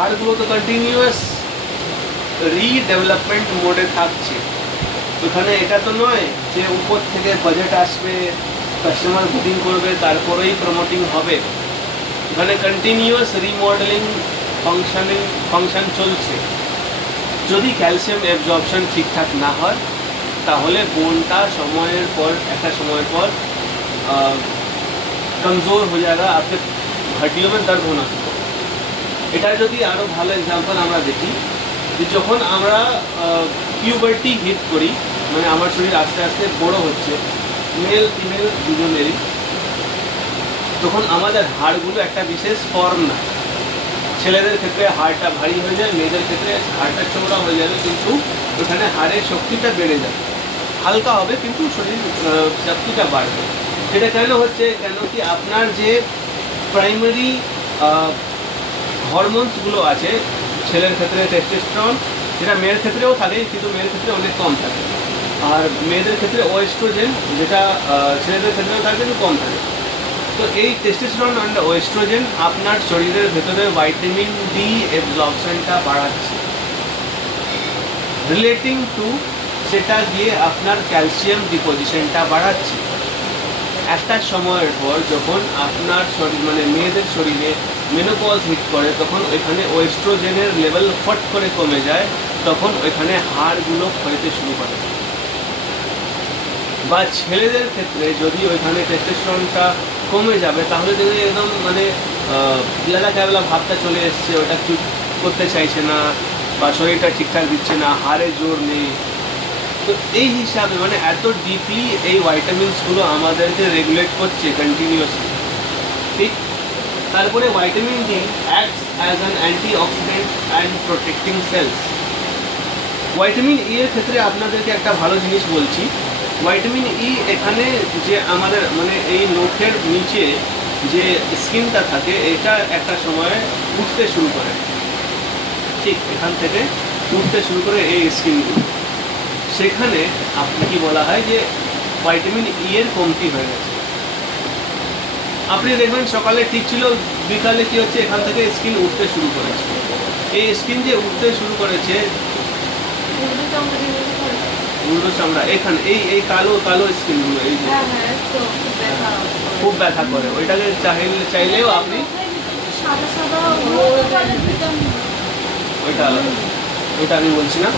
হাড়গুলো তো continuous redevelopment মোডে থাকছে। ওখানে এটা তো নয় যে উপর থেকে বাজেট আসবে, কাস্টমার বুকিং করবে, তারপরেই প্রমোটিং হবে। এখানে কন্টিনিউয়াস রিমডেলিং ফাংশন চলছে। যদি ক্যালসিয়াম অ্যাবজর্পশন ঠিকঠাক না হয় তাহলে বোনটা একটা সময়ের পর कमज़ोर हो जाएगा, आपके हड्डियों में दर्द होना शुरू হবে। এটার যদি আরও ভালো এক্সাম্পল আমরা দেখি যে যখন আমরা পিউবার্টি হিট করি, মানে আমার শরীর আস্তে আস্তে বড় হচ্ছে, মেল ফিমেল দুজনেরই, তখন আমাদের হাড়গুলো একটা বিশেষ ফর্ম না। ছেলেদের ক্ষেত্রে হাড়টা ভারী হয়ে যায়, মেয়েদের ক্ষেত্রে হাড়টা চওড়া হয়ে যাবে, কিন্তু ওখানে হাড়ের শক্তিটা বেড়ে যাবে, হালকা হবে কিন্তু শরীর শক্তিটা বাড়বে। সেটা কেন হচ্ছে? কেন কি আপনার যে প্রাইমারি হরমোনসগুলো আছে, ছেলের ক্ষেত্রে টেস্টোস্টেরন, যেটা মেয়ের ক্ষেত্রেও থাকে কিন্তু মেয়ের ক্ষেত্রে অনেক কম থাকে, আর মেয়েদের ক্ষেত্রে ওয়েস্ট্রোজেন, যেটা ছেলেদের ক্ষেত্রেও থাকে কিন্তু কম থাকে। তো এই টেস্টোস্টেরন অ্যান্ড ওয়েস্ট্রোজেন আপনার শরীরের ভেতরে ভাইটামিন ডি অ্যাবজর্পশনটা বাড়াচ্ছে, রিলেটিং টু সেটা গিয়ে আপনার ক্যালসিয়াম ডিপোজিশনটা বাড়াচ্ছে। একটা সময়ের পর যখন আপনার শরীর মানে মেয়েদের শরীরে মেনোপজ হিট করে, তখন ওইখানে ওয়েস্ট্রোজেনের লেভেল ফট করে কমে যায়, তখন ওইখানে হাড়গুলো ক্ষয়তে শুরু করে। বা ছেলেদের ক্ষেত্রে যদি ওইখানে টেস্টোস্টেরনটা কমে যাবে তাহলে দেখবে একদম মানে লেলা ক্যাবলা ভাবটা চলে এসছে, ওটা ঠিক করতে চাইছে না বা শরীরটা ঠিকঠাক দিচ্ছে না, হাড়ে জোর নেই। তো এই হিসাবে মানে এত ডিপলি এই ভাইটামিনসগুলো আমাদেরকে রেগুলেট করছে কন্টিনিউয়াসলি, ঠিক। তারপরে vitamin D acts as an antioxidant and protecting cells. Vitamin E এর ক্ষেত্রে আপনাদেরকে একটা ভালো জিনিস বলছি। ভাইটামিন ই এখানে যে আমাদের মানে এই নখের নিচে যে স্কিনটা থাকে, এটা একটা সময় উঠতে শুরু করে, ঠিক এখান থেকে উঠতে শুরু করে এই স্কিনগুলো। সেখানে আপনি কি বলা হয় যে ভাইটামিন ই এর কমতি হয়ে গেছে। আপনি দেখবেন সকালে ঠিক ছিল, বিকালে কি হচ্ছে, এখান থেকে স্কিন উঠতে শুরু করেছে। এই স্কিন যে উঠতে শুরু করেছে, উল্টো চামড়া এখানে এই কালো কালো স্কিনগুলো, এই যে খুব ব্যথা করে, ওইটাকে চাইলেও আপনি ওইটা আলাদা, ওইটা আমি বলছি না।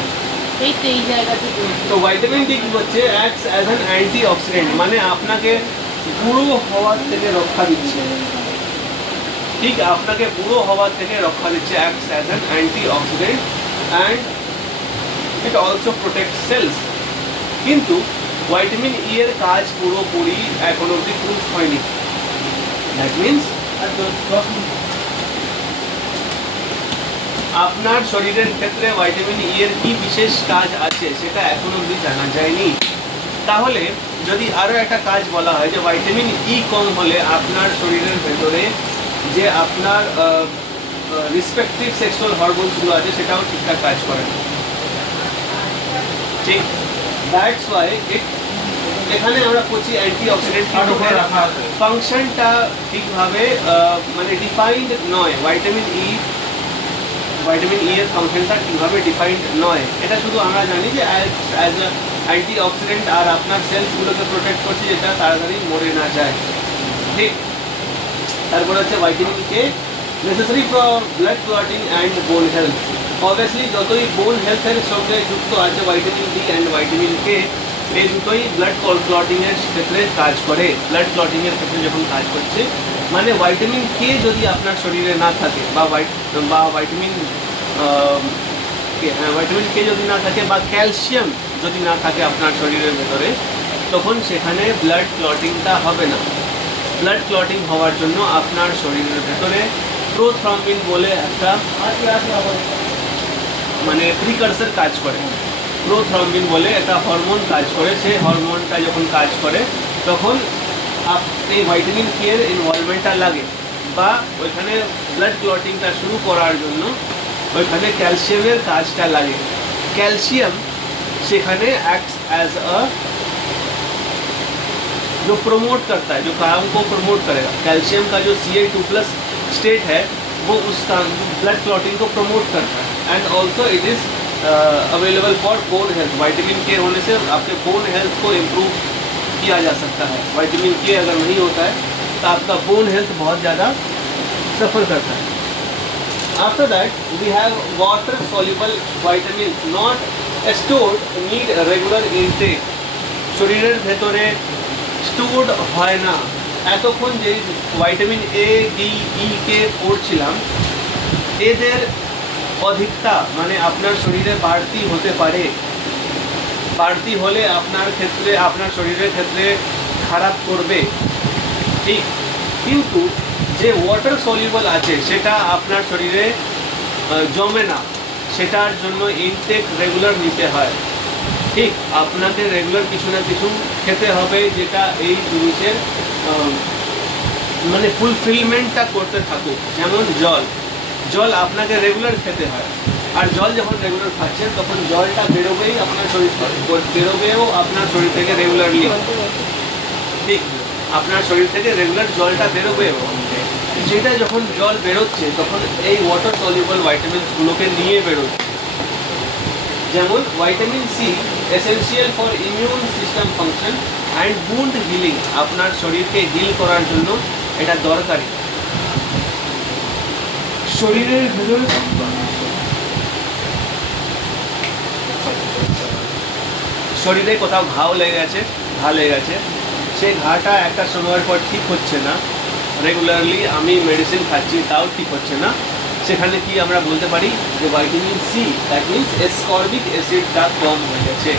তো ভাইটামিন ডি কি হচ্ছে, অ্যাক্টস অ্যাজ অ্যান অ্যান্টিঅক্সিডেন্ট, মানে আপনাকে বুড়ো হওয়ার থেকে রক্ষা দিচ্ছে, ঠিক আপনাকে বুড়ো হওয়ার থেকে রক্ষা দিচ্ছে, acts as an antioxidant and it also protect cells. কিন্তু ভাইটামিন ই এর কাজ পুরোপুরি এখন অবধি প্রুফ হয়নি। দ্যাট মিনস আপনার শরীরের ক্ষেত্রে ভাইটামিন ই এর কি বিশেষ কাজ আছে সেটা এখন অবধি জানা যায়নি। তাহলে যদি আরও একটা কাজ বলা হয় যে ভাইটামিন ই কম হলে আপনার শরীরের ভেতরে যে আপনার রেসপেক্টিভ সেক্সুয়াল হরমোনসগুলো আছে সেটাও ঠিকঠাক কাজ করে না, ঠিক। দ্যাটস ওয়াই এখানে আমরা করছি অ্যান্টিঅক্সিডেন্ট, ফাংশনটা ঠিকভাবে মানে ডিফাইন্ড নয়। ভাইটামিন ই এর ফাংশনটা ঠিকভাবে ডিফাইন্ড নয়। এটা শুধু আমরা জানি যে অ্যাজ আ অ্যান্টিঅক্সিডেন্ট আর আপনার সেলসগুলোকে প্রোটেক্ট করছে, যেটা তাড়াতাড়ি মরে না যায়, ঠিক। তারপরে হচ্ছে vitamin K, necessary for blood clotting and বোন হেলথ। অবভিয়াসলি যতই বোন হেলথের সঙ্গে যুক্ত আছে ভাইটামিন ডি অ্যান্ড ভাইটামিন কে, এই দুটোই ব্লাড ক্লটিংয়ের ক্ষেত্রে কাজ করে। ব্লাড ক্লটিংয়ের ক্ষেত্রে যখন কাজ করছে, মানে ভাইটামিন কে যদি আপনার শরীরে না থাকে বা ভাইটামিন কে যদি না থাকে বা ক্যালসিয়াম যদি না থাকে আপনার শরীরের ভেতরে, তখন সেখানে ব্লাড ক্লটিংটা হবে না। ব্লাড ক্লটিং হওয়ার জন্য আপনার শরীরের ভেতরে প্রোথ্রম্বিন বলে একটা মানে প্রিকারসর কাজ করে। প্রোথ্রম্বিন বলে একটা হরমোন কাজ করে। সেই হরমোনটা যখন কাজ করে তখন এই ভাইটামিন কে এর ইনভলভমেন্টটা লাগে, বা ওইখানে ব্লাড ক্লটিংটা শুরু করার জন্য ওইখানে ক্যালসিয়ামের কাজটা লাগে। कैल्शियम सेखाने एक्ट्स एज अ जो प्रमोट करता है, जो काम को प्रमोट करेगा। कैल्शियम का जो Ca2+ स्टेट है वो उसका ब्लड क्लॉटिंग को प्रमोट करता है। And also it is available for bone health. Vitamin के होने से आपके बोन हेल्थ को इम्प्रूव किया जा सकता है। विटामिन के अगर नहीं होता है तो आपका बोन हेल्थ बहुत ज़्यादा सफ़र करता है। After that we have water soluble vitamin not stored need regular intake. শরীরের ভেতরে স্টোরড হয় না। এতক্ষণ যে ভিটামিন এ ডি ই কে পড়ছিলাম, এদের অধিকতা মানে আপনার শরীরে বাড়তি হতে পারে। বাড়তি হলে আপনার ক্ষেত্রে, আপনার শরীরের ক্ষেত্রে খারাপ করবে, ঠিক। কিন্তু যে ওয়াটার সলিউবল আছে সেটা আপনার শরীরে জমে না, সেটার জন্য ইনটেক রেগুলার নিতে হয়, ঠিক। আপনাকে রেগুলার কিছু না কিছু খেতে হবে যেটা এই জিনিসের মানে ফুলফিলমেন্টটা করতে থাকুক। যেমন জল, জল আপনাকে রেগুলার খেতে হয়। আর জল যখন রেগুলার খাচ্ছেন তখন জলটা বেরোবেই আপনার শরীর, বেরোবেও আপনার শরীর থেকে রেগুলারলি, ঠিক। আপনার শরীর থেকে রেগুলার জলটা বেরোবেও। যেটা যখন জল বেরোচ্ছে তখন এই ওয়াটার সলিউবল ভাইটামিনসগুলোকে নিয়ে বেরোচ্ছে। যেমন vitamin C essential for immune system function and wound healing. আপনার শরীরকে হিল করার জন্য এটা দরকারি। শরীরের ভেতরে শরীরে কোথাও ঘা লেগে গেছে, সেই ঘাটা একটা সময়ের পর ঠিক হচ্ছে না, রেগুলারলি আমি মেডিসিন খাচ্ছি তাও ঠিক হচ্ছে না, সেখানে কি আমরা বলতে পারি যে ভিটামিন সি, দ্যাট মিনস এসকর্বিক অ্যাসিডটা কম হয়ে গেছে।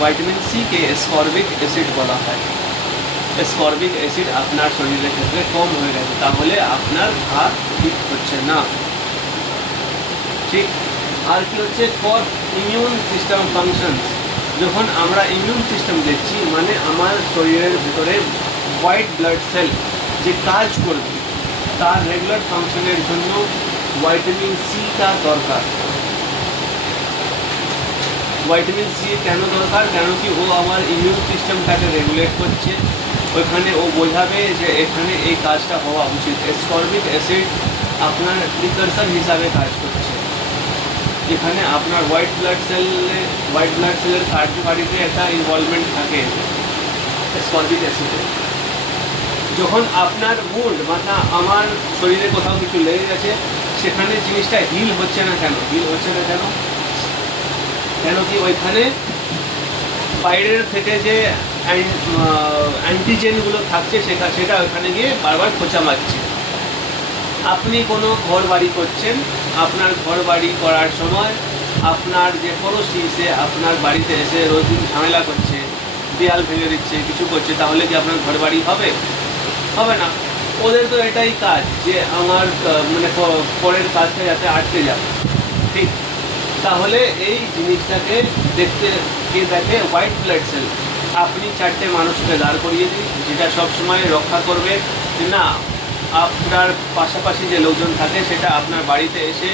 ভিটামিন সি কে এসকর্বিক অ্যাসিড বলা হয়। এসকর্বিক অ্যাসিড আপনার শরীরের ক্ষেত্রে কম হয়ে গেছে, তাহলে আপনার ঘা ঠিক হচ্ছে না, ঠিক। আর কি হচ্ছে ফর ইমিউন সিস্টেম ফাংশন। যখন আমরা ইমিউন সিস্টেম দেখছি মানে আমার শরীরের ভিতরে হোয়াইট ব্লাড সেল যে কাজ করবে তার রেগুলার ফাংশনের জন্য ভিটামিন সিটা দরকার। ভিটামিন সি কেন দরকার? কেন কি ও আমার ইমিউন সিস্টেমটাকে রেগুলেট করছে, ওইখানে ও বোঝাবে যে এখানে এই কাজটা হওয়া উচিত। এসকর্বিক অ্যাসিড আপনার প্রিকারসর হিসাবে কাজ করছে, যেখানে আপনার হোয়াইট ব্লাড সেলের কার্যকারিতে একটা ইনভলভমেন্ট থাকে এসকর্বিক অ্যাসিডে। যখন আপনার মুড মানে আমার শরীরে কোথাও কিছু লেগে গেছে, সেখানে জিনিসটা হিল হচ্ছে না কেন? কেন কি ওইখানে বাইরের থেকে যে অ্যান্টিজেনগুলো থাকছে সেটা ওইখানে গিয়ে বারবার খোঁচা মারছে। আপনি কোনো ঘর বাড়ি করছেন, আপনার ঘর বাড়ি করার সময় আপনার যে পড়োশি সে আপনার বাড়িতে এসে রোজ দিন ঝামেলা করছে, দেয়াল ভেঙে দিচ্ছে, কিছু করছে, তাহলে কি আপনার ঘর বাড়ি হবে? হবে না। ওদের তো এটাই কাজ যে আমার মানে পরের কাজটা যাতে আটকে যাবে, ঠিক। তাহলে এই জিনিসটাকে দেখতে কে দেখে? White blood cell. আপনি 4টে মানুষকে দাঁড় করিয়ে দিন যেটা সবসময় রক্ষা করবে যে না আপনার পাশাপাশি যে লোকজন থাকে সেটা আপনার বাড়িতে এসে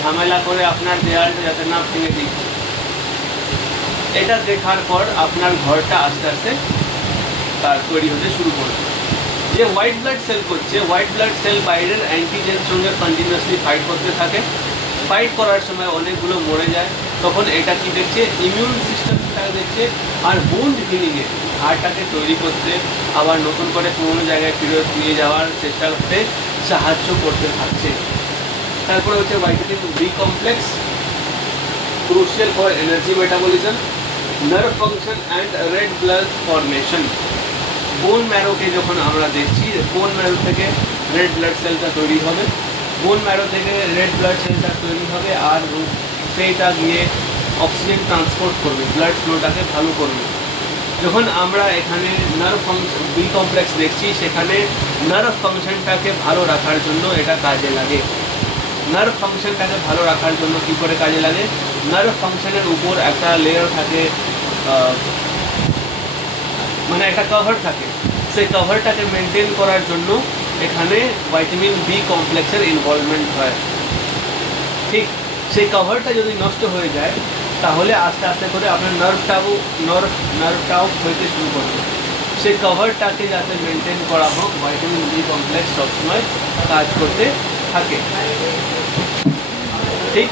ঝামেলা করে আপনার দেয়ালটা যাতে না ভেঙে দিই। এটা দেখার পর আপনার ঘরটা আস্তে আস্তে তার তৈরি হতে শুরু করবে। যে হোয়াইট ব্লাড সেল করছে, হোয়াইট ব্লাড সেল বাইরের অ্যান্টিজেন সঙ্গে কন্টিনিউয়াসলি ফাইট করতে থাকে। ফাইট করার সময় অনেকগুলো মরে যায়, তখন এটা কি দেখছে? ইমিউন সিস্টেমটাকে দেখছে। আর বুন্ড হিলিংয়ে হাড়টাকে তৈরি করতে, আবার নতুন করে পুরোনো জায়গায় ফিরত নিয়ে যাওয়ার চেষ্টা করতে সাহায্য করতে থাকছে। তারপরে হচ্ছে vitamin B complex, crucial for energy metabolism, nerve function and red blood formation. Bone ম্যারোকে যখন আমরা দেখছি, বোন ম্যারো থেকে রেড ব্লাড সেলটা তৈরি হবে, বোন ম্যারো থেকে রেড ব্লাড সেলটা তৈরি হবে, আর সেইটা গিয়ে অক্সিজেন ট্রান্সপোর্ট করবে, ব্লাড ফ্লোটাকে ভালো করবে। যখন আমরা এখানে নার্ভ ফাংশন বি কমপ্লেক্স দেখছি, সেখানে নার্ভ ফাংশনটাকে ভালো রাখার জন্য এটা কাজে লাগে। নার্ভ ফাংশনটাকে ভালো রাখার জন্য কী করে কাজে লাগে? নার্ভ ফাংশনের উপর একটা লেয়ার থাকে, মানে একটা কভার থাকে, সেই কভারটাকে মেনটেন করার জন্য এখানে ভিটামিন বি কমপ্লেক্সের ইনভলভমেন্ট হয়, ঠিক। সেই কভারটা যদি নষ্ট হয়ে যায় তাহলে আস্তে আস্তে করে আপনার নার্ভটাও হইতে শুরু করবে। সেই কভারটাকে যাতে মেনটেন করা হোক, ভিটামিন বি কমপ্লেক্স সবসময় কাজ করতে থাকে। ঠিক